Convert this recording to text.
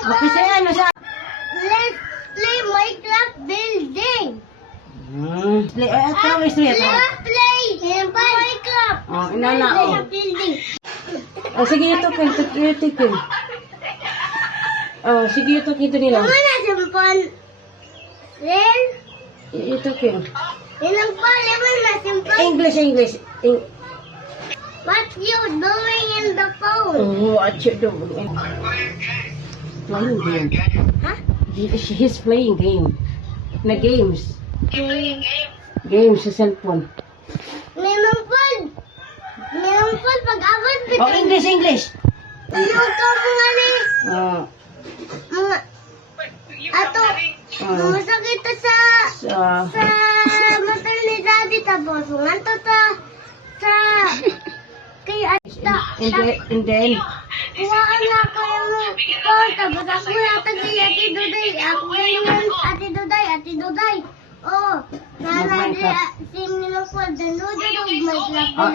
Makisaya na siya. Let's play Minecraft building. Play, ito istorya ka. Let's play Minecraft. Oh, inana, oh. Building. Oh, sige ito, Ken. Oh, sige ito, kito nila. Kung na simpan. Then, Ito, Ken. ilang pa naman na simpan. English. What you doing in the phone? Oh, what you doing? Playing game. Huh? He's playing game. Na games. Playing. Games sa cellphone. Ninumpad pag-abot ko. Oh, English. Ano ka mga ni? Oh, Mga, ato, mga sakit sa sa... maternidad tapos nganto ta sa kay ata And then, kuhaan na ko yung phone tapos ako yata kay Ate Duday ako yung Ate Duday oh nana Mag-Minecraft. sing nila po the noodle of my oh,